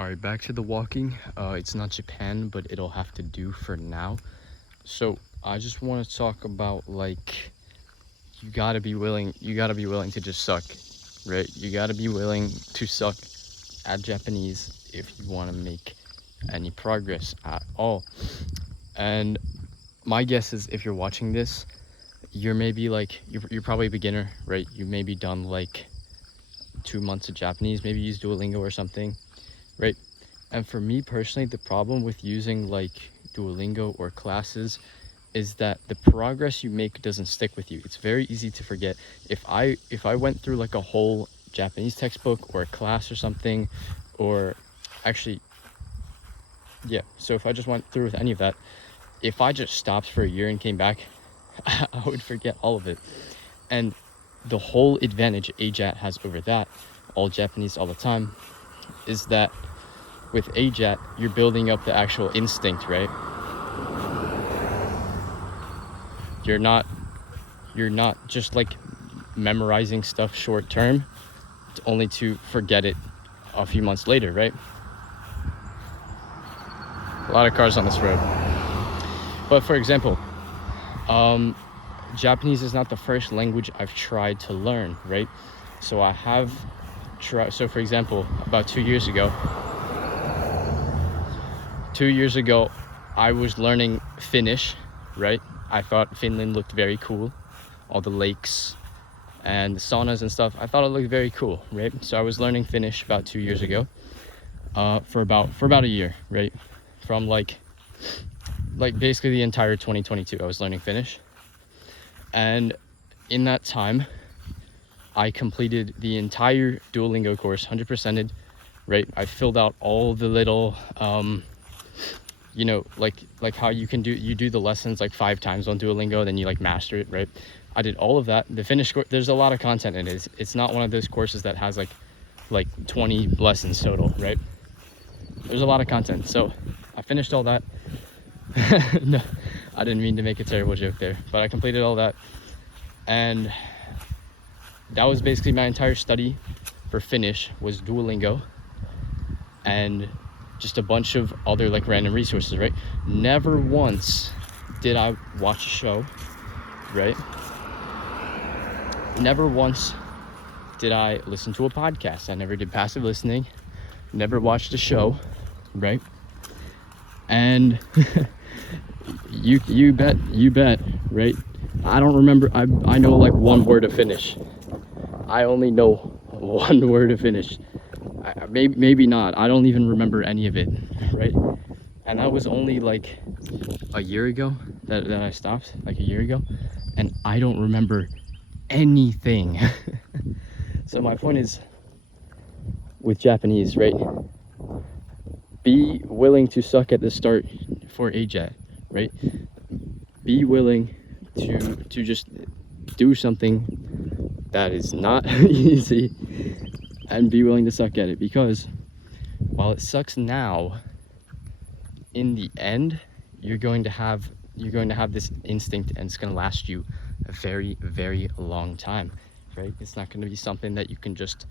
All right, back to the walking. It's not Japan, but it'll have to do for now. So I just want to talk about, like, you gotta be willing to just suck, right? You gotta be willing to suck at Japanese if you want to make any progress at all. And my guess is, if you're watching this, you're maybe like, you're probably a beginner, right? You maybe done like 2 months of Japanese, maybe use Duolingo or something, right? And for me personally, the problem with using like Duolingo or classes is that the progress you make doesn't stick with you. It's very easy to forget. If I went through like a whole Japanese textbook or a class or something, or actually, yeah, so if I just went through with any of that, if I just stopped for a year and came back, I would forget all of it. And the whole advantage AJATT has over that, all Japanese all the time, is that with AJATT, you're building up the actual instinct, right? You're not just like memorizing stuff short term, only to forget it a few months later, right? A lot of cars on this road. But for example, Japanese is not the first language I've tried to learn, right? So I have tried, so for example, about 2 years ago, I was learning Finnish, right? I thought Finland looked very cool. All the lakes and the saunas and stuff, I thought it looked very cool, right? So I was learning Finnish about 2 years ago, for about a year, right? From like basically the entire 2022, I was learning Finnish. And in that time, I completed the entire Duolingo course, 100%ed, right? I filled out all the little, you know, like how you do the lessons like 5 times on Duolingo, then you like master it, right? I did all of that. The Finnish course, there's a lot of content in it. It's not one of those courses that has like 20 lessons total, right? There's a lot of content. So I finished all that. No, I didn't mean to make a terrible joke there, but I completed all that. And that was basically my entire study for Finnish, was Duolingo and just a bunch of other like random resources, right? Never once did I watch a show, right? Never once did I listen to a podcast. I never did passive listening, never watched a show, right? And you bet, right? I don't remember, I know like one word of Finnish. I only know one word of Finnish. Maybe not. I don't even remember any of it, right? And that was only like a year ago that I stopped, like a year ago, and I don't remember anything. So my point is, with Japanese, right? Be willing to suck at the start for AJATT, right? Be willing to just do something that is not easy, and be willing to suck at it, because while it sucks now, in the end, you're going to have this instinct, and it's going to last you a very, very long time, right? It's not going to be something that you can just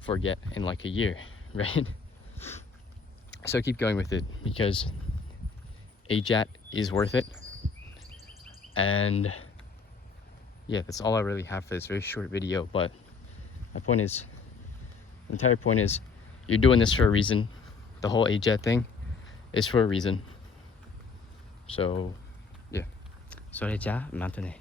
forget in like a year, right? So keep going with it, because AJATT is worth it. And yeah, that's all I really have for this very short video. But my point is, the entire point is, you're doing this for a reason. The whole AJATT thing is for a reason. So yeah. それじゃあまたね。